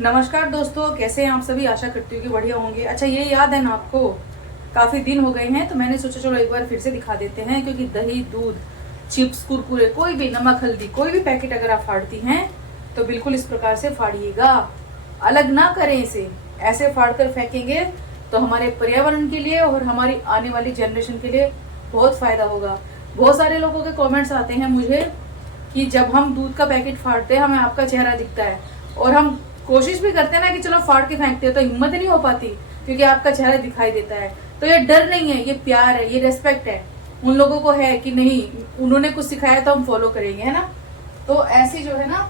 नमस्कार दोस्तों, कैसे हैं आप सभी। आशा करती हूँ कि बढ़िया होंगे। अच्छा, ये याद है ना आपको, काफ़ी दिन हो गए हैं तो मैंने सोचा चलो एक बार फिर से दिखा देते हैं। क्योंकि दही, दूध, चिप्स, कुरकुरे, कोई भी, नमक, हल्दी, कोई भी पैकेट अगर आप फाड़ती हैं तो बिल्कुल इस प्रकार से फाड़िएगा। अलग ना करें इसे, ऐसे फाड़ कर फेंकेंगे तो हमारे पर्यावरण के लिए और हमारी आने वाली जनरेशन के लिए बहुत फायदा होगा। बहुत सारे लोगों के कमेंट्स आते हैं मुझे कि जब हम दूध का पैकेट फाड़ते हैं हमें आपका चेहरा दिखता है, और हम कोशिश भी करते हैं ना कि चलो फाड़ के फेंकते हैं, तो हिम्मत नहीं हो पाती क्योंकि आपका चेहरा दिखाई देता है। तो ये डर नहीं है, ये प्यार है, ये रेस्पेक्ट है। उन लोगों को है कि नहीं, उन्होंने कुछ सिखाया तो हम फॉलो करेंगे, है ना। तो ऐसी जो है ना,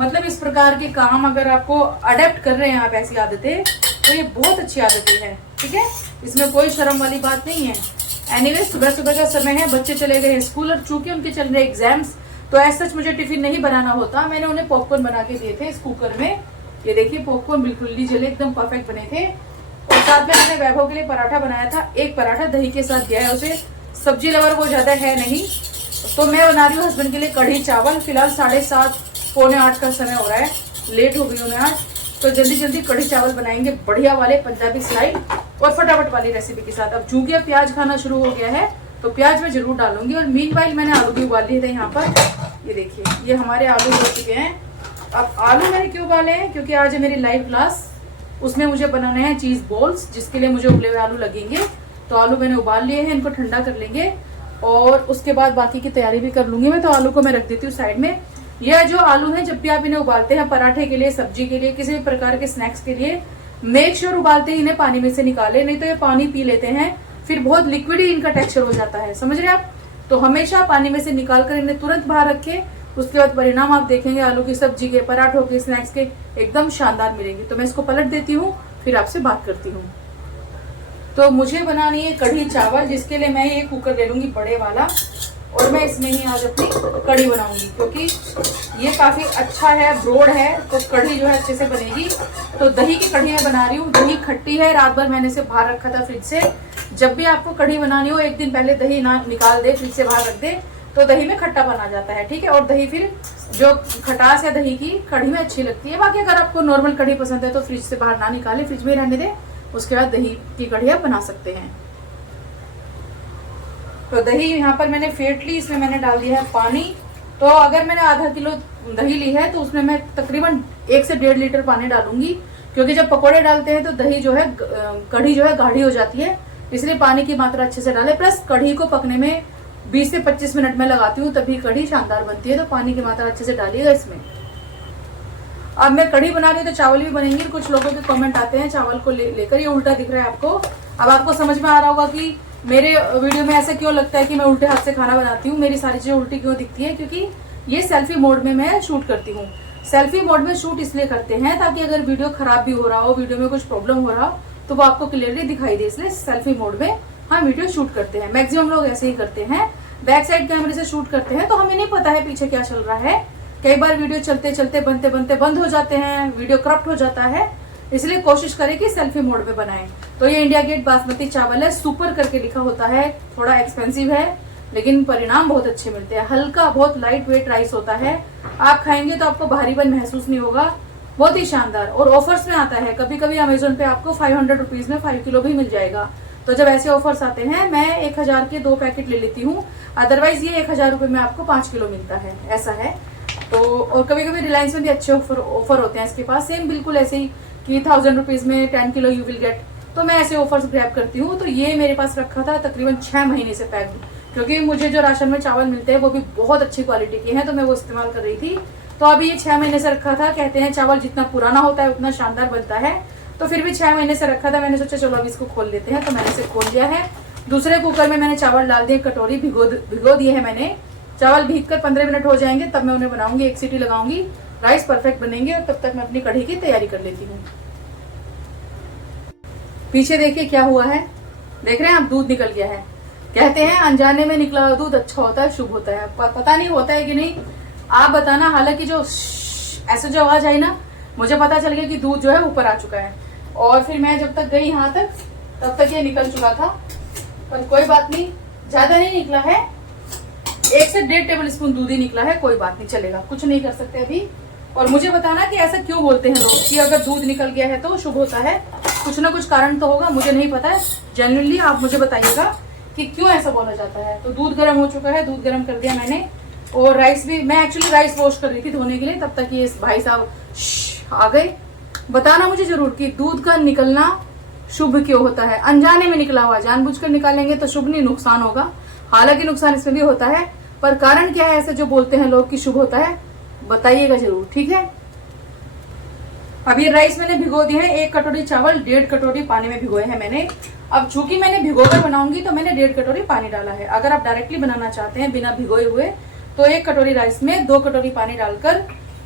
मतलब इस प्रकार के काम अगर आपको अडेप्ट कर रहे हैं आप, ऐसी आदतें, तो ये बहुत अच्छी आदतें हैं। ठीक है, इसमें कोई शर्म वाली बात नहीं है। एनीवे, सुबह सुबह का समय है, बच्चे चले गए स्कूल और चूंकि उनके चल रहे एग्जाम्स, तो ऐसा मुझे टिफिन नहीं बनाना होता। मैंने उन्हें पॉपकॉर्न बना के दिए थे इस कुकर में। ये देखिए, पॉपकॉर्न बिल्कुल नहीं जले, एकदम परफेक्ट बने थे। और साथ में मैंने वैभव के लिए पराठा बनाया था। एक पराठा दही के साथ गया है उसे। सब्जी लवर वो ज्यादा है नहीं, तो मैं बना रही हूँ हस्बैंड के लिए कढ़ी चावल। फिलहाल 7:30 पौने 8 का समय हो रहा है, लेट हो गई हूँ मैं आज। तो जल्दी जल्दी कढ़ी चावल बनाएंगे, बढ़िया वाले पंजाबी स्टाइल और फटाफट वाली रेसिपी के साथ। अब चूंकि अब प्याज खाना शुरू हो गया है तो प्याज मैं जरूर डालूंगी। और मीनवाइल मैंने आलू भी उबाल लिए थे यहाँ पर। ये देखिए, ये हमारे आलू हो चुके हैं। अब आलू मैंने क्यों उबाले हैं, क्योंकि आज है मेरी लाइव क्लास, उसमें मुझे बनाने हैं चीज बॉल्स, जिसके लिए मुझे उबले हुए आलू लगेंगे। तो आलू मैंने उबाल लिए हैं, इनको ठंडा कर लेंगे और उसके बाद बाकी की तैयारी भी कर लूंगी मैं। तो आलू को मैं रख देती हूँ साइड में। यह जो आलू है, जब भी आप इन्हें उबालते हैं पराठे के लिए, सब्जी के लिए, किसी भी प्रकार के स्नैक्स के लिए, मेक श्योर उबालते ही इन्हें पानी में से निकाले, नहीं तो ये पानी पी लेते हैं, फिर बहुत लिक्विड ही इनका टेक्सचर हो जाता है, समझ रहे आप। तो हमेशा पानी में से निकाल कर इन्हें तुरंत बाहर रखें। उसके बाद परिणाम आप देखेंगे आलू की सब्जी के, पराठों के, स्नैक्स के एकदम शानदार मिलेंगे। तो मैं इसको पलट देती हूँ, फिर आपसे बात करती हूँ। तो मुझे बनानी है कढ़ी चावल, जिसके लिए मैं ये कुकर ले लूंगी बड़े वाला, और मैं इसमें ही आज अपनी कढ़ी बनाऊंगी। क्योंकि ये काफी अच्छा है, ब्रॉड है, तो कढ़ी जो है अच्छे से बनेगी। तो दही की कढ़ी मैं बना रही हूँ। दही खट्टी है, रात भर मैंने इसे बाहर रखा था फ्रिज से। जब भी आपको कढ़ी बनानी हो, एक दिन पहले दही ना निकाल दे, फ्रिज से बाहर रख दे, तो दही में खट्टापन आ जाता है। ठीक है, और दही फिर जो खटास है दही की कढ़ी में अच्छी लगती है। बाकी अगर आपको नॉर्मल कढ़ी पसंद है तो फ्रिज से बाहर ना निकाले, फ्रिज में रहने दे, उसके बाद दही की कढ़ी आप बना सकते हैं। तो दही यहाँ पर मैंने फेंट ली, इसमें मैंने डाल दिया है पानी। तो अगर मैंने आधा किलो दही ली है तो उसमें मैं तकरीबन 1 से 1.5 लीटर पानी डालूंगी। क्योंकि जब पकोड़े डालते हैं तो दही जो है, कढ़ी जो है गाढ़ी हो जाती है, इसलिए पानी की मात्रा अच्छे से डालें। प्लस कढ़ी को पकने में 20 से 25 मिनट में लगाती हूँ, तभी कढ़ी शानदार बनती है। तो पानी की मात्रा अच्छे से डालिएगा इसमें। अब मैं कढ़ी बना रही हूँ तो चावल भी बनेंगे। कुछ लोगों के कमेंट आते हैं चावल को लेकर, ये उल्टा दिख रहा है आपको। अब आपको समझ में आ रहा होगा कि मेरे वीडियो में ऐसा क्यों लगता है कि मैं उल्टे हाथ से खाना बनाती हूँ, मेरी सारी चीजें उल्टी क्यों दिखती है। क्योंकि ये सेल्फी मोड में मैं शूट करती हूँ। सेल्फी मोड में शूट इसलिए करते हैं ताकि अगर वीडियो खराब भी हो रहा हो, वीडियो में कुछ प्रॉब्लम हो रहा हो, तो वो आपको क्लियरली दिखाई दे, इसलिए सेल्फी मोड में हम वीडियो शूट करते हैं। मैक्सिमम लोग ऐसे ही करते हैं, बैक साइड कैमरे से शूट करते हैं, तो हमें नहीं पता है पीछे क्या चल रहा है। कई बार वीडियो चलते चलते, बनते बनते बंद हो जाते हैं, वीडियो करप्ट हो जाता है। इसलिए कोशिश करें कि सेल्फी मोड में बनाएं। तो ये इंडिया गेट बासमती चावल है, सुपर करके लिखा होता है। थोड़ा एक्सपेंसिव है लेकिन परिणाम बहुत अच्छे मिलते हैं। हल्का, बहुत लाइट वेट राइस होता है। आप खाएंगे तो आपको भारीपन महसूस नहीं होगा, बहुत ही शानदार। और ऑफर्स में आता है, कभी कभी अमेजोन पे आपको 500 रुपीज में 5 किलो भी मिल जाएगा। तो जब ऐसे ऑफर्स आते हैं, मैं 1000 के 2 पैकेट ले लेती हूँ। अदरवाइज ये 1000 रुपए में आपको 5 किलो मिलता है, ऐसा है। तो और कभी कभी रिलायंस में भी अच्छे ऑफर होते हैं इसके पास, सेम बिल्कुल ऐसे ही कि 1000 रुपीज में 10 किलो यू विल गेट। तो मैं ऐसे ऑफर्स ग्रैब करती हूँ। तो ये मेरे पास रखा था तकरीबन 6 महीने से पैक्ड, क्योंकि मुझे जो राशन में चावल मिलते हैं वो भी बहुत अच्छी क्वालिटी के हैं, तो मैं वो इस्तेमाल कर रही थी। तो अभी ये 6 महीने से रखा था। कहते हैं चावल जितना पुराना होता है उतना शानदार बनता है, तो फिर भी 6 महीने से रखा था। मैंने सोचा चलो अभी इसको खोल लेते हैं, तो मैंने इसे खोल लिया है। दूसरे कुकर में मैंने चावल डाल दिए, कटोरी भिगो दिए है मैंने। चावल भीग कर 15 मिनट हो जाएंगे, तब मैं उन्हें बनाऊंगी, 1 सीटी लगाऊंगी, राइस परफेक्ट बनेंगे। और तब तक मैं अपनी कढ़ी की तैयारी कर लेती हूँ। पीछे देखिए क्या हुआ है, देख रहे हैं आप, दूध निकल गया है। कहते हैं अनजाने में निकला हुआ दूध अच्छा होता है, शुभ होता है। पता नहीं होता है कि नहीं, आप बताना। हालांकि जो ऐसे जो आवाज आई ना, मुझे पता चल गया कि दूध जो है ऊपर आ चुका है। और फिर मैं जब तक गई यहाँ तक, तब तक ये निकल चुका था। पर कोई बात नहीं, ज्यादा नहीं निकला है, 1 से 1.5 टेबल स्पून दूध ही निकला है, कोई बात नहीं, चलेगा, कुछ नहीं कर सकते अभी। और मुझे बताना कि ऐसा क्यों बोलते हैं लोग कि अगर दूध निकल गया है तो शुभ होता है। कुछ ना कुछ कारण तो होगा, मुझे नहीं पता है, जेन्युइनली आप मुझे बताइएगा कि क्यों ऐसा बोला जाता है। तो दूध गर्म हो चुका है, दूध गर्म कर दिया मैंने। और राइस भी, मैं एक्चुअली राइस वॉश कर रही थी धोने के लिए, तब तक ये भाई साहब आ गए। बताना मुझे जरूर कि दूध का निकलना शुभ क्यों होता है। अनजाने में निकला हुआ, जानबूझकर निकालेंगे तो शुभ नहीं, नुकसान होगा। हालांकि नुकसान इसमें भी होता है, पर कारण क्या है ऐसे जो बोलते हैं लोग कि शुभ होता है, बताइएगा जरूर, ठीक है। अब ये राइस मैंने भिगो दिए हैं, 1 कटोरी चावल 1.5 कटोरी पानी में भिगोए हैं मैंने। अब चूंकि मैंने भिगोकर बनाऊंगी तो मैंने 1.5 कटोरी पानी डाला है। अगर आप डायरेक्टली बनाना चाहते हैं बिना भिगोए हुए तो 1 कटोरी राइस में 2 कटोरी पानी डालकर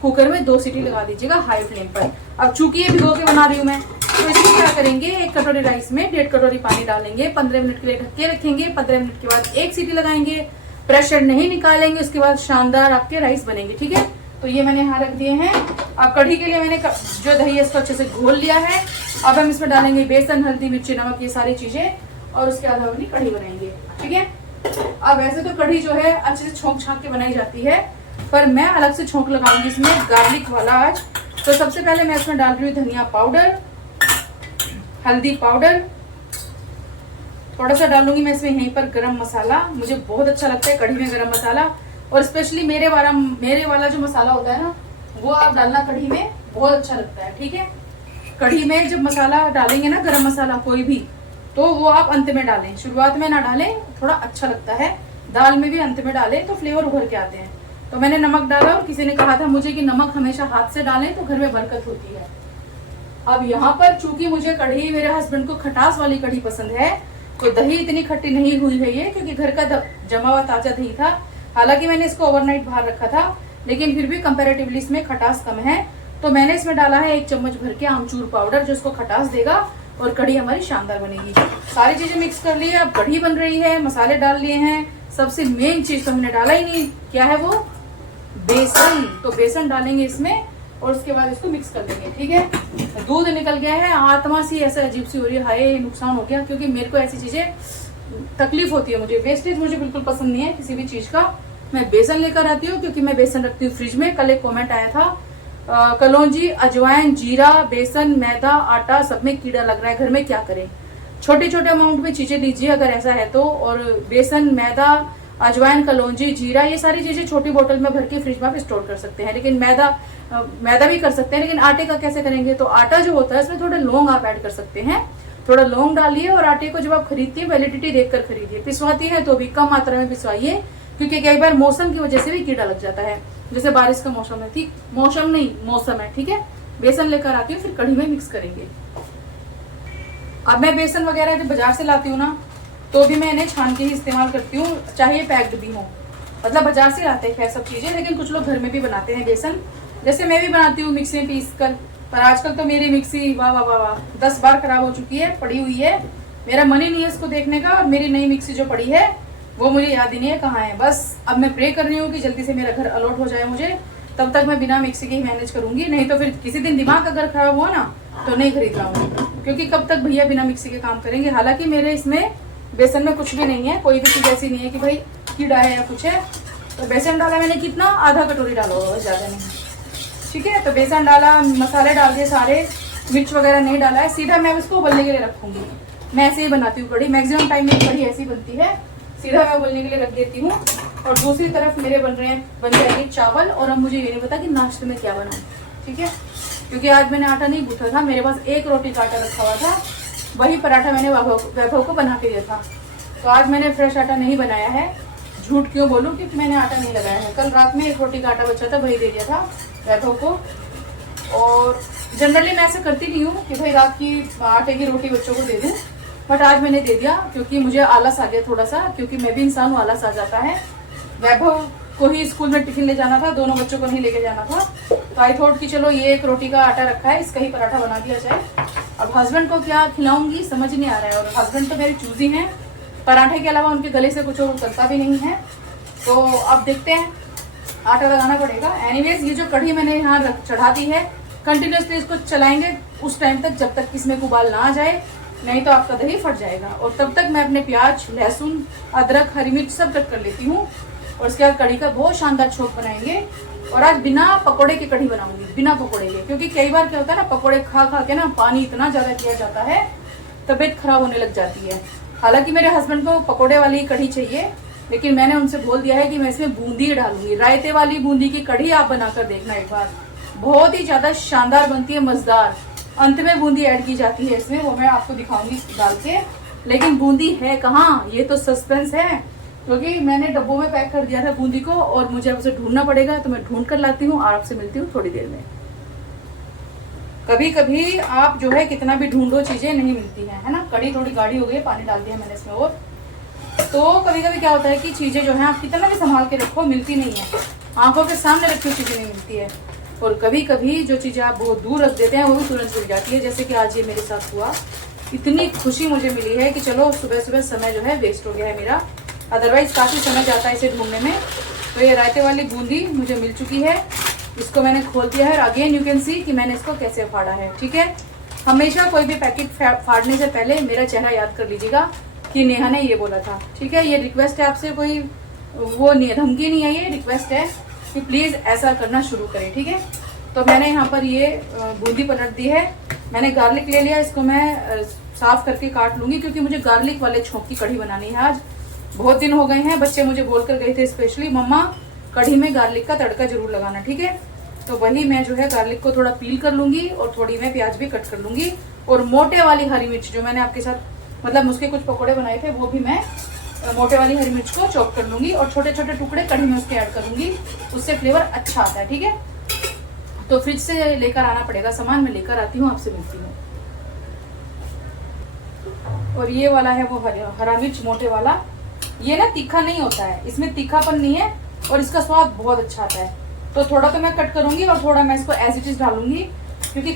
कुकर में 2 सीटी लगा दीजिएगा हाई फ्लेम पर। अब चूंकि ये भिगो के बना रही हूँ मैं, तो इसमें क्या करेंगे, 1 कटोरी राइस में 1.5 कटोरी पानी डालेंगे, 15 मिनट के लिए ढक के रखेंगे। 15 मिनट के बाद 1 सीटी लगाएंगे, प्रेशर नहीं निकालेंगे, उसके बाद शानदार आपके राइस बनेंगे, ठीक है। तो ये मैंने यहाँ रख दिए हैं। अब कढ़ी के लिए मैंने जो दही है इसको अच्छे से घोल लिया है। अब हम इसमें डालेंगे बेसन, हल्दी, मिर्ची, नमक, ये सारी चीजें, और उसके बाद हम अपनी कढ़ी बनाएंगे, ठीक है। अब वैसे तो कढ़ी जो है अच्छे से छोंक छाक के बनाई जाती है, पर मैं अलग से छोंक लगाऊंगी इसमें गार्लिक वाला आज। तो सबसे पहले मैं इसमें डाल रही हूँ धनिया पाउडर, हल्दी पाउडर, थोड़ा सा डालूंगी मैं इसमें यहीं पर गरम मसाला। मुझे बहुत अच्छा लगता है कढ़ी में गरम मसाला, और स्पेशली मेरे वाला जो मसाला होता है ना, वो आप डालना कढ़ी में, बहुत अच्छा लगता है, ठीक है। कढ़ी में जब मसाला डालेंगे ना, गरम मसाला कोई भी, तो वो आप अंत में डालें, शुरुआत में ना डालें, थोड़ा अच्छा लगता है। दाल में भी अंत में डालें तो फ्लेवर उभर के आते हैं। तो मैंने नमक डाला, और किसी ने कहा था मुझे कि नमक हमेशा हाथ से डालें तो घर में बरकत होती है। अब यहाँ पर चूंकि मुझे कढ़ी, मेरे हस्बैंड को खटास वाली कढ़ी पसंद है, तो दही इतनी खट्टी नहीं हुई है ये, क्योंकि घर का जमा हुआ ताजा दही था। हालांकि मैंने इसको ओवरनाइट बाहर रखा था, लेकिन फिर भी कंपैरेटिवली इसमें खटास कम है। तो मैंने इसमें डाला है 1 चम्मच भर के आमचूर पाउडर, जो इसको खटास देगा और कढ़ी हमारी शानदार बनेगी। सारी चीजें मिक्स कर ली है, अब कढ़ी बन रही है, मसाले डाल लिए हैं। सबसे मेन चीज तो हमने डाला ही नहीं, क्या है वो, बेसन। तो बेसन डालेंगे इसमें, और उसके बाद इसको मिक्स कर देंगे, ठीक है। दूध निकल गया है, आत्मा सी ऐसे अजीब सी हो रही है, हाय नुकसान हो गया, क्योंकि मेरे को ऐसी चीजें तकलीफ होती है, मुझे वेस्टेज मुझे बिल्कुल पसंद नहीं है किसी भी चीज का। मैं बेसन लेकर आती हूँ, क्योंकि मैं बेसन रखती हूँ फ्रिज में। कल एक कमेंट आया था, कलौंजी, अजवाइन, जीरा, बेसन, मैदा, आटा, सब में कीड़ा लग रहा है, घर में क्या करें। छोटे छोटे अमाउंट में चीजें लीजिए अगर ऐसा है तो, और बेसन, मैदा, अजवाइन, कलौंजी, जीरा, ये सारी चीजें छोटी बोतल में भर के फ्रिज में आप स्टोर कर सकते हैं। लेकिन मैदा भी कर सकते हैं, लेकिन आटे का कैसे करेंगे, तो आटा जो होता है इसमें थोड़े लौंग आप ऐड कर सकते हैं। थोड़ा लौंग डालिए, और आटे को जब आप खरीदती है वैलिडिटी देखकर खरीदिए। पिसवाती है तो भी कम मात्रा में पिसवाइए, क्योंकि कई बार मौसम की वजह से भी कीड़ा लग जाता है, जैसे बारिश का मौसम है, ठीक, मौसम है, ठीक है। बेसन लेकर आती हूँ, फिर कढ़ी में मिक्स करेंगे। अब मैं बेसन वगैरह जब बाजार से लाती हूँ ना, तो भी मैं इन्हें छान के ही इस्तेमाल करती हूँ, चाहे पैक्ड भी हो। मतलब बाजार से लाते हैं सब चीजें, लेकिन कुछ लोग घर में भी बनाते हैं बेसन, जैसे मैं भी बनाती हूँ मिक्सी में पीस कर। पर आजकल तो मेरी मिक्सी वाह वाह वाह वाह 10 बार खराब हो चुकी है, पड़ी हुई है, मेरा मन ही नहीं है इसको देखने का। और मेरी नई मिक्सी जो पड़ी है वो मुझे याद ही नहीं है कहाँ है। बस अब मैं प्रे कर रही हूँ कि जल्दी से मेरा घर अलॉट हो जाए मुझे, तब तक मैं बिना मिक्सी के ही मैनेज करूंगी। नहीं तो फिर किसी दिन दिमाग अगर खराब हुआ ना तो नहीं खरीद पाऊंगी, क्योंकि कब तक भैया बिना मिक्सी के काम करेंगे। हालांकि मेरे इसमें बेसन में कुछ भी नहीं है, कोई भी चीज ऐसी नहीं है कि भाई कीड़ा है या कुछ है। तो बेसन डाला मैंने कितना, आधा कटोरी डाला होगा, ज्यादा नहीं, ठीक है। तो बेसन डाला, मसाले डाल दिए सारे, मिर्च वगैरह नहीं डाला है। सीधा मैं इसको उबलने के लिए रखूंगी। मैं ऐसे ही बनाती हूँ कढ़ी, मैक्सिमम टाइम मेरी कढ़ी ऐसी बनती है, सीधा मैं उबलने के लिए रख देती हूँ। और दूसरी तरफ मेरे बन जाएंगे चावल। और अब मुझे ये नहीं पता कि नाश्ते में क्या बनाऊं, ठीक है, क्योंकि आज मैंने आटा नहीं गूंथा था, मेरे पास 1 रोटी का आटा रखा हुआ था, वही पराठा मैंने वैभव को बना के दिया था। तो आज मैंने फ्रेश आटा नहीं बनाया है, झूठ क्यों बोलूं, क्योंकि मैंने आटा नहीं लगाया है। कल रात में 1 रोटी का आटा बचा था, वही दे दिया था वैभव को। और जनरली मैं ऐसा करती नहीं हूँ कि भाई रात की आटे की रोटी बच्चों को दे दूँ, बट आज मैंने दे दिया क्योंकि मुझे आलस आ गया थोड़ा सा, क्योंकि मैं भी इंसान हूँ, आलस आ जाता है। वैभव को ही स्कूल में टिफिन ले जाना था, दोनों बच्चों को नहीं लेके जाना था। तो आई थॉट कि चलो ये 1 रोटी का आटा रखा है, इसका ही पराठा बना दिया जाए। अब हस्बैंड को क्या खिलाऊंगी समझ नहीं आ रहा है, और हस्बैंड तो मेरी चूजी हैं, पराठे के अलावा उनके गले से कुछ और उतरता भी नहीं है। तो अब देखते हैं, आटा लगाना पड़ेगा। एनीवेज ये जो कढ़ी मैंने यहाँ चढ़ा दी है, कंटिन्यूसली इसको चलाएंगे उस टाइम तक जब तक इसमें उबाल ना आ जाए, नहीं तो आपका दही फट जाएगा। और तब तक मैं अपने प्याज, लहसुन, अदरक, हरी मिर्च सब कट कर लेती हूँ। और उसके बाद कढ़ी का बहुत शानदार छोंक बनाएंगे। और आज बिना पकोड़े की कढ़ी बनाऊंगी, बिना पकोड़े के, क्योंकि कई बार क्या होता है ना, पकोड़े खा खा के ना पानी इतना ज्यादा किया जाता है, तबीयत खराब होने लग जाती है। हालांकि मेरे हस्बैंड को पकोड़े वाली कढ़ी चाहिए, लेकिन मैंने उनसे बोल दिया है कि मैं इसमें बूंदी डालूंगी। रायते वाली बूंदी की कढ़ी आप बनाकर देखना एक बार, बहुत ही ज्यादा शानदार बनती है, मजेदार। अंत में बूंदी ऐड की जाती है इसमें, वो मैं आपको दिखाऊंगी डाल के। लेकिन बूंदी है कहाँ, ये तो सस्पेंस है, क्योंकि मैंने डब्बों में पैक कर दिया था बूंदी को और मुझे अब उसे ढूंढना पड़ेगा। तो मैं ढूंढ कर लाती हूँ और आपसे मिलती हूँ थोड़ी देर में। कभी कभी आप जो है कितना भी ढूंढो चीजें नहीं मिलती है ना। कढ़ी थोड़ी गाढ़ी हो गई, पानी डाल दिया मैंने इसमें। और तो कभी कभी क्या होता है कि चीजें जो है आप कितना भी संभाल के रखो, मिलती नहीं है, आंखों के सामने रखी हुई चीजें नहीं मिलती है। और कभी कभी जो चीजें आप बहुत दूर रख देते हैं वो भी तुरंत मिल जाती है, जैसे कि आज ये मेरे साथ हुआ। इतनी खुशी मुझे मिली है कि चलो सुबह सुबह समय जो है वेस्ट हो गया है मेरा, अदरवाइज काफी समय जाता है इसे ढूंढने में। तो ये रायते वाली बूंदी मुझे मिल चुकी है, इसको मैंने खोल दिया है। अगेन यू कैन सी कि मैंने इसको कैसे फाड़ा है। ठीक है, हमेशा कोई भी पैकेट फाड़ने से पहले मेरा चेहरा याद कर लीजिएगा कि नेहा ने ये बोला था। ठीक है, ये रिक्वेस्ट है आपसे, कोई वो नहीं, धमकी नहीं है, ये रिक्वेस्ट है कि प्लीज ऐसा करना शुरू करें। ठीक है, तो मैंने यहाँ पर ये बूंदी पलट दी है। मैंने गार्लिक ले लिया, इसको मैं साफ करके काट लूंगी, क्योंकि मुझे गार्लिक वाले छोंक की कढ़ी बनानी है आज। बहुत दिन हो गए हैं, बच्चे मुझे बोल कर गए थे स्पेशली, मम्मा कढ़ी में गार्लिक का तड़का जरूर लगाना। ठीक है, तो वही मैं जो है गार्लिक को थोड़ा पील कर लूंगी और थोड़ी मैं प्याज भी कट कर लूंगी। और मोटे वाली हरी मिर्च जो मैंने आपके साथ, मतलब उसके कुछ पकोड़े बनाए थे, वो भी मैं मोटे वाली हरी मिर्च को चॉप कर लूंगी और छोटे छोटे टुकड़े कढ़ी में उसके ऐड करूंगी, उससे फ्लेवर अच्छा आता है। ठीक है, तो फ्रिज से लेकर आना पड़ेगा सामान, मैं लेकर आती हूँ, आपसे मिलती हूँ। और ये वाला है वो हरा मिर्च मोटे वाला, ये ना तीखा नहीं होता है, इसमें तीखापन नहीं है और इसका स्वाद बहुत अच्छा आता है। तो थोड़ा तो मैं कट करूंगी और थोड़ा मैं इसको एज इट इज डालूंगी, क्योंकि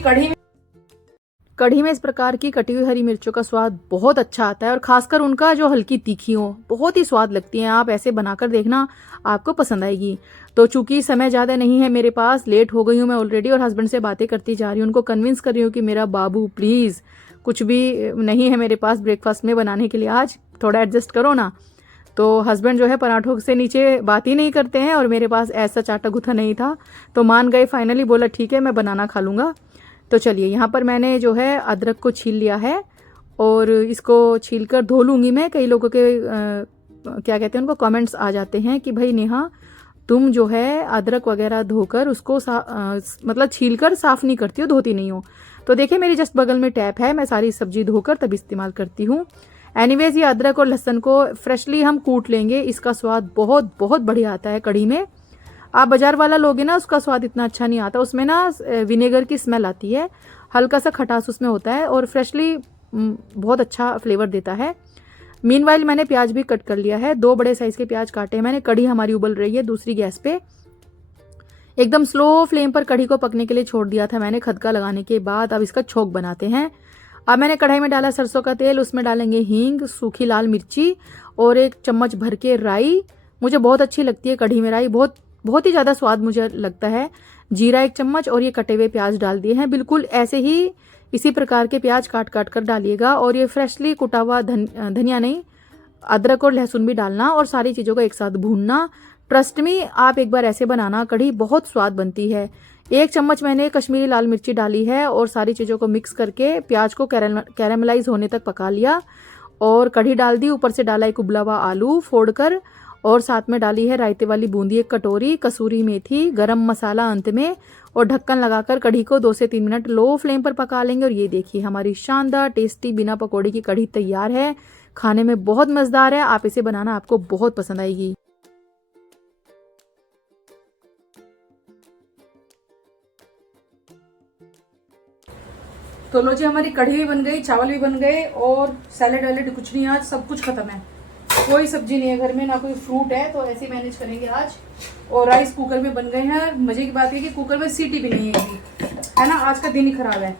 कढ़ी में इस प्रकार की कटी हुई हरी मिर्चों का स्वाद बहुत अच्छा आता है। और खासकर उनका जो हल्की तीखी हो, बहुत ही स्वाद लगती हैं। आप ऐसे बनाकर देखना, आपको पसंद आएगी। तो चूंकि समय ज़्यादा नहीं है मेरे पास, लेट हो गई हूँ मैं ऑलरेडी, और हस्बैंड से बातें करती जा रही हूँ, उनको कन्विंस कर रही हूँ कि मेरा बाबू प्लीज़, कुछ भी नहीं है मेरे पास ब्रेकफास्ट में बनाने के लिए आज, थोड़ा एडजस्ट करो ना। तो हस्बैंड जो है पराठों से नीचे बात ही नहीं करते हैं, और मेरे पास ऐसा चाटा गुथा नहीं था, तो मान गए फाइनली, बोला ठीक है मैं बनाना खा लूँगा। तो चलिए, यहाँ पर मैंने जो है अदरक को छील लिया है और इसको छील कर धो लूँगी मैं। कई लोगों के क्या कहते हैं, उनको कमेंट्स आ जाते हैं कि भाई नेहा तुम जो है अदरक वगैरह धोकर उसको मतलब छील कर साफ़ नहीं करती हो, धोती नहीं हो। तो देखिए मेरी जस्ट बगल में टैप है, मैं सारी सब्जी धोकर तब इस्तेमाल करती हूँ। एनीवेज, ये अदरक और लहसुन को फ्रेशली हम कूट लेंगे, इसका स्वाद बहुत बहुत बढ़िया आता है कढ़ी में। आप बाजार वाला लोगे ना, उसका स्वाद इतना अच्छा नहीं आता, उसमें ना विनेगर की स्मेल आती है, हल्का सा खटास उसमें होता है, और फ्रेशली बहुत अच्छा फ्लेवर देता है। मीनवाइल मैंने प्याज भी कट कर लिया है, 2 बड़े साइज के प्याज काटे हैं मैंने। कढ़ी हमारी उबल रही है दूसरी गैस पे, एकदम स्लो फ्लेम पर कढ़ी को पकने के लिए छोड़ दिया था मैंने खदका लगाने के बाद। अब इसका छोंक बनाते हैं। अब मैंने कढ़ाई में डाला सरसों का तेल, उसमें डालेंगे हींग, सूखी लाल मिर्ची और 1 चम्मच भर के राई। मुझे बहुत अच्छी लगती है कढ़ी में राई, बहुत ही ज़्यादा स्वाद मुझे लगता है। जीरा 1 चम्मच और ये कटे हुए प्याज डाल दिए हैं। बिल्कुल ऐसे ही इसी प्रकार के प्याज काट काट कर डालिएगा। और ये फ्रेशली कुटा हुआ धनिया नहीं, अदरक और लहसुन भी डालना और सारी चीज़ों को एक साथ भूनना। ट्रस्ट मी, आप एक बार ऐसे बनाना, कढ़ी बहुत स्वाद बनती है। 1 चम्मच मैंने कश्मीरी लाल मिर्ची डाली है और सारी चीज़ों को मिक्स करके प्याज को कैरेमलाइज होने तक पका लिया और कढ़ी डाल दी। ऊपर से डाला 1 उबला हुआ आलू फोड़कर, और साथ में डाली है रायते वाली बूंदी 1 कटोरी, कसूरी मेथी, गरम मसाला अंत में, और ढक्कन लगाकर कढ़ी को 2 से 3 मिनट लो फ्लेम पर पका लेंगे। और ये देखिए हमारी शानदार टेस्टी बिना पकौड़े की कढ़ी तैयार है। खाने में बहुत मजेदार है, आप इसे बनाना, आपको बहुत पसंद आएगी। तो लो जी, हमारी कढ़ी भी बन गई, चावल भी बन गए और सैलेड वैलेड कुछ नहीं, आज सब कुछ खत्म है। कोई सब्जी नहीं है घर में, ना कोई फ्रूट है, तो ऐसे मैनेज करेंगे आज। और राइस कुकर में बन गए हैं। मजे की बात है कि कुकर में सीटी भी नहीं है ना, आज का दिन ही खराब है।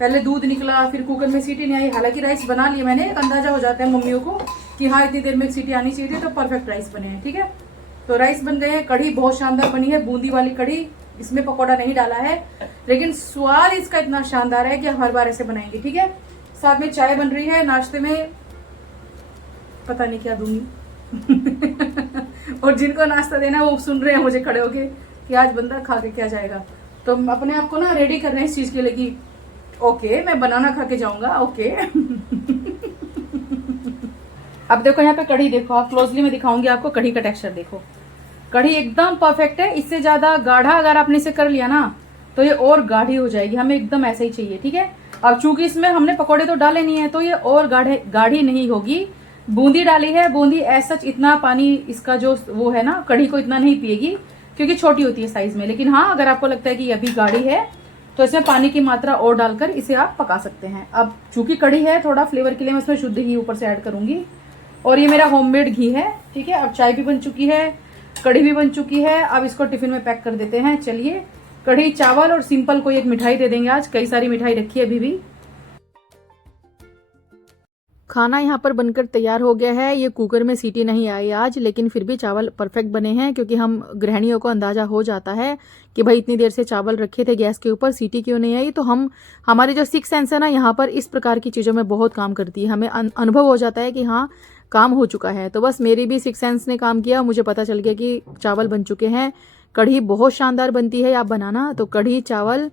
पहले दूध निकला, फिर कुकर में सीटी नहीं आई। हालांकि राइस बना लिए मैंने, एक अंदाजा हो जाता है मम्मियों को कि हाँ इतनी देर में एक सीटी आनी चाहिए थी, तो परफेक्ट राइस बने हैं। ठीक है, तो राइस बन गए हैं। कढ़ी बहुत शानदार बनी है, बूंदी वाली कढ़ी, इसमें पकौड़ा नहीं डाला है, लेकिन स्वाद इसका इतना शानदार है कि हम हर बार ऐसे बनाएंगे। ठीक है, साथ में चाय बन रही है, नाश्ते में पता नहीं क्या दूंगी, और जिनको नाश्ता देना वो सुन रहे हैं मुझे खड़े होके कि आज बंदा खा के क्या जाएगा। तो अपने आप को ना रेडी कर रहे हैं इस चीज के लिए कि ओके मैं बनाना खा के जाऊंगा। ओके अब देखो यहाँ पे कढ़ी देखो, आप क्लोजली में दिखाऊंगी आपको कढ़ी का टेक्सचर देखो। कढ़ी एकदम परफेक्ट है। इससे ज्यादा गाढ़ा अगर आपने इसे कर लिया ना तो ये और गाढ़ी हो जाएगी। हमें एकदम ऐसा ही चाहिए, ठीक है। अब चूंकि इसमें हमने पकौड़े तो डाले नहीं है तो ये और गाढ़ी नहीं होगी। बूंदी डाली है, बूंदी ऐसा इतना पानी इसका जो वो है ना कढ़ी को इतना नहीं पिएगी क्योंकि छोटी होती है साइज में। लेकिन हाँ, अगर आपको लगता है कि अभी गाढ़ी है तो इसमें पानी की मात्रा और डालकर इसे आप पका सकते हैं। अब चूंकि कढ़ी है, थोड़ा फ्लेवर के लिए मैं इसमें शुद्ध घी ऊपर से ऐड करूंगी। और ये मेरा होममेड घी है, ठीक है। अब चाय भी बन चुकी है, कढ़ी भी बन चुकी है। अब इसको टिफिन में पैक कर देते हैं। चलिए, कढ़ी चावल और सिंपल कोई एक मिठाई दे देंगे। आज कई सारी मिठाई रखी है अभी भी। खाना यहाँ पर बनकर तैयार हो गया है। ये कुकर में सीटी नहीं आई आज, लेकिन फिर भी चावल परफेक्ट बने हैं क्योंकि हम गृहिणियों को अंदाजा हो जाता है कि भाई इतनी देर से चावल रखे थे गैस के ऊपर, सीटी क्यों नहीं आई। तो हमारी जो सिक्स सेंस है ना यहाँ पर इस प्रकार की चीज़ों में बहुत काम करती है। हमें अनुभव हो जाता है कि हाँ काम हो चुका है। तो बस मेरी भी सिक्स सेंस ने काम किया, मुझे पता चल गया कि चावल बन चुके हैं। कढ़ी बहुत शानदार बनती है, आप बनाना। तो कढ़ी चावल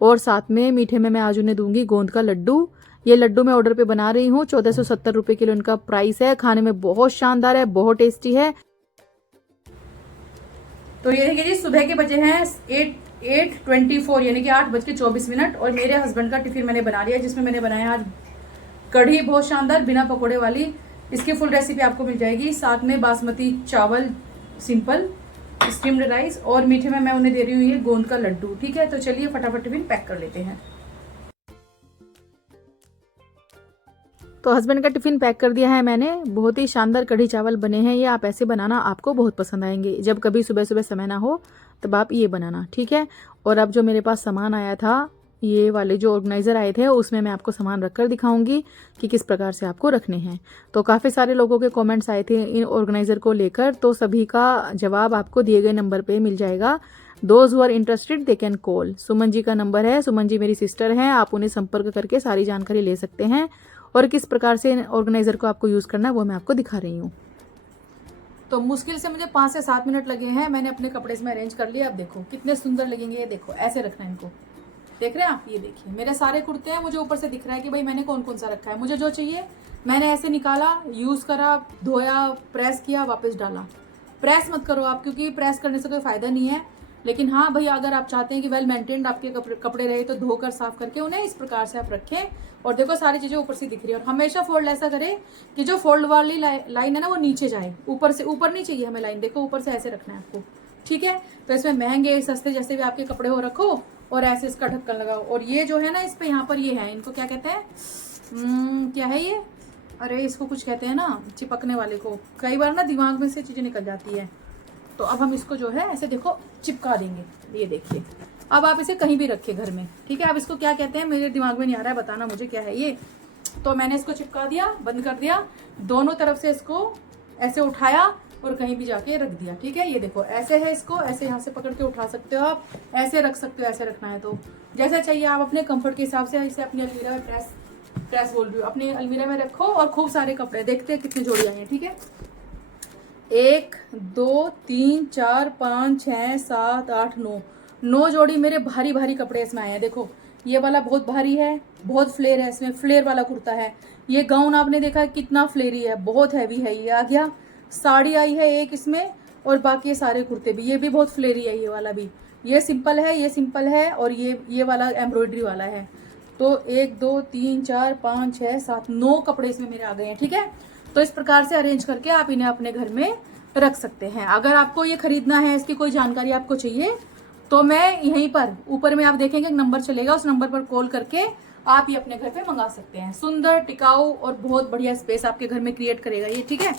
और साथ में मीठे में मैं आज उन्हें दूंगी गोंद का लड्डू। ये लड्डू मैं ऑर्डर पे बना रही हूँ, 1470 रुपए किलो इनका प्राइस है। खाने में बहुत शानदार है, बहुत टेस्टी है। तो ये देखिए जी, सुबह के बजे हैं 8:24 यानी कि 8:24। और मेरे हस्बैंड का टिफिन मैंने बना लिया, जिसमें मैंने बनाया आज कढ़ी बहुत शानदार बिना पकोड़े वाली। इसकी फुल रेसिपी आपको मिल जाएगी। साथ में बासमती चावल सिंपल, स्टीम्ड राइस, और मीठे में मैं उन्हें दे रही हूँ ये गोंद का लड्डू, ठीक है। तो चलिए फटाफट टिफिन पैक कर लेते हैं। तो हस्बैंड का टिफिन पैक कर दिया है मैंने। बहुत ही शानदार कढ़ी चावल बने हैं। ये आप ऐसे बनाना, आपको बहुत पसंद आएंगे। जब कभी सुबह सुबह समय ना हो तब आप ये बनाना, ठीक है। और अब जो मेरे पास सामान आया था, ये वाले जो ऑर्गेनाइजर आए थे, उसमें मैं आपको सामान रखकर दिखाऊंगी कि किस प्रकार से आपको रखने हैं। तो काफ़ी सारे लोगों के कमेंट्स आए थे इन ऑर्गेनाइजर को लेकर, तो सभी का जवाब आपको दिए गए नंबर पे मिल जाएगा। Those who are interested they can call. Suman ji का नंबर है, सुमन जी मेरी सिस्टर हैं, आप उन्हें संपर्क करके सारी जानकारी ले सकते हैं। और किस प्रकार से ऑर्गेनाइजर को आपको यूज करना है वो मैं आपको दिखा रही हूँ। तो मुश्किल से मुझे 5 से 7 मिनट लगे हैं। मैंने अपने कपड़े इसमें अरेंज कर लिया। अब देखो कितने सुंदर लगेंगे। ये देखो ऐसे रखना है इनको, देख रहे हैं आप। ये देखिए मेरे सारे कुर्ते हैं, मुझे ऊपर से दिख रहा है कि भाई मैंने कौन कौन सा रखा है। मुझे जो चाहिए मैंने ऐसे निकाला, यूज करा, धोया, प्रेस किया, वापस डाला। प्रेस मत करो आप, क्योंकि प्रेस करने से कोई फायदा नहीं है। लेकिन हाँ भैया, अगर आप चाहते हैं कि वेल मेंटेन्ड आपके कपड़े रहे तो धोकर साफ करके उन्हें इस प्रकार से आप रखें। और देखो सारी चीजें ऊपर से दिख रही है। और हमेशा फोल्ड ऐसा करें कि जो फोल्ड वाली लाइन है ना वो नीचे जाए, ऊपर से ऊपर नहीं चाहिए हमें लाइन। देखो ऊपर से ऐसे रखना है आपको, ठीक है। तो इसमें महंगे सस्ते जैसे भी आपके कपड़े हो रखो और ऐसे इसका ढक्कन लगाओ। और ये जो है ना इस पे यहाँ पर ये है, इनको क्या कहते हैं, क्या है ये, अरे इसको कुछ कहते हैं ना चिपकने वाले को। कई बार ना दिमाग में से चीजें निकल जाती है। तो अब हम इसको जो है ऐसे देखो चिपका देंगे। ये देखिए, अब आप इसे कहीं भी रखें घर में, ठीक है। अब इसको क्या कहते हैं मेरे दिमाग में नहीं आ रहा है, बताना मुझे क्या है ये। तो मैंने इसको चिपका दिया, बंद कर दिया, दोनों तरफ से इसको ऐसे उठाया और कहीं भी जाके रख दिया, ठीक है। ये देखो ऐसे है, इसको ऐसे यहाँ से पकड़ के उठा सकते हो आप, ऐसे रख सकते हो, ऐसे रखना है तो जैसा चाहिए आप अपने कंफर्ट के हिसाब से इसे अपनी अलमीरा में प्रेस बोल रही हूँ, अपनी अलमीरा में रखो। और खूब सारे कपड़े, देखते हैं कितनी जोड़ी आई है, ठीक है। 1 2 3 4 5 6 7 8 9 जोड़ी मेरे भारी भारी कपड़े इसमें आए हैं। देखो ये वाला बहुत भारी है, बहुत फ्लेयर है, इसमें फ्लेयर वाला कुर्ता है। ये गाउन आपने देखा कितना फ्लेरी है, बहुत हैवी है। ये आ गया, साड़ी आई है एक इसमें, और बाकी सारे कुर्ते भी, ये भी बहुत फ्लेरी है। ये वाला भी, ये सिंपल है, ये सिंपल है, और ये वाला एम्ब्रॉयडरी वाला है। तो 1 2 3 4 5 6 7 9 कपड़े इसमें मेरे आ गए हैं, ठीक है। तो इस प्रकार से अरेंज करके आप इन्हें अपने घर में रख सकते हैं। अगर आपको ये खरीदना है, इसकी कोई जानकारी आपको चाहिए, तो मैं यहीं पर ऊपर में आप देखेंगे एक नंबर चलेगा, उस नंबर पर कॉल करके आप ये अपने घर पे मंगा सकते हैं। सुंदर, टिकाऊ और बहुत बढ़िया स्पेस आपके घर में क्रिएट करेगा ये, ठीक है।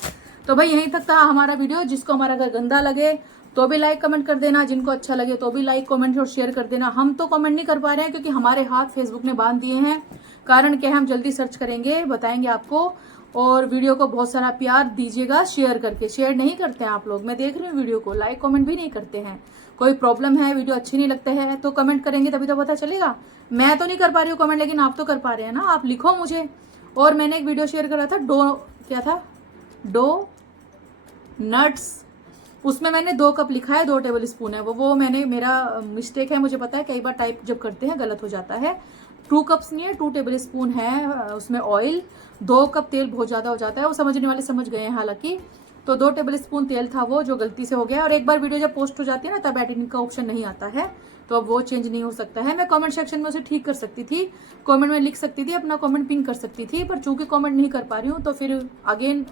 तो भाई यहीं तक था हमारा वीडियो। जिसको हमारा घर गंदा लगे तो भी लाइक कमेंट कर देना, जिनको अच्छा लगे तो भी लाइक कमेंट और शेयर कर देना। हम तो कमेंट नहीं कर पा रहे हैं क्योंकि हमारे हाथ फेसबुक ने बांध दिए हैं। कारण क्या है, हम जल्दी सर्च करेंगे, बताएंगे आपको। और वीडियो को बहुत सारा प्यार दीजिएगा शेयर करके। शेयर नहीं करते हैं आप लोग, मैं देख रही हूँ वीडियो को, लाइक कमेंट भी नहीं करते हैं। कोई प्रॉब्लम है, वीडियो अच्छी नहीं लगता है तो कमेंट करेंगे तभी तो पता चलेगा। मैं तो नहीं कर पा रही हूँ कमेंट, लेकिन आप तो कर पा रहे हैं ना, आप लिखो मुझे। और मैंने एक वीडियो शेयर करा था, क्या था, नट्स, उसमें मैंने 2 कप लिखा है, 2 टेबल स्पून है वो मैंने, मेरा मिस्टेक है, मुझे पता है कई बार टाइप जब करते हैं गलत हो जाता है। 2 कप्स नहीं है, 2 टेबल स्पून है उसमें ऑयल। 2 कप तेल बहुत ज़्यादा हो जाता है, वो समझने वाले समझ गए हैं हालांकि। तो 2 टेबल स्पून तेल था वो जो गलती से हो गया। और एक बार वीडियो जब पोस्ट हो जाती है ना तब एडिटिंग का ऑप्शन नहीं आता है, तो अब वो चेंज नहीं हो सकता है। मैं कमेंट सेक्शन में उसे ठीक कर सकती थी, कमेंट में लिख सकती थी, अपना कमेंट पिन कर सकती थी, पर चूंकि कमेंट नहीं कर पा रही हूँ तो फिर अगेन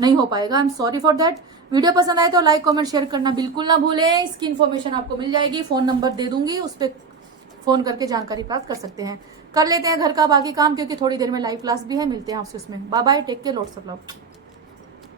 नहीं हो पाएगा। I am sorry for that. Video पसंद आए तो लाइक कमेंट शेयर करना बिल्कुल ना भूलें। इसकी इन्फॉर्मेशन आपको मिल जाएगी, फोन नंबर दे दूंगी, उस पर फोन करके जानकारी प्राप्त कर सकते हैं। कर लेते हैं घर का बाकी काम, क्योंकि थोड़ी देर में लाइव क्लास भी है। मिलते हैं आपसे उसमें। Bye bye, take care, lots of love.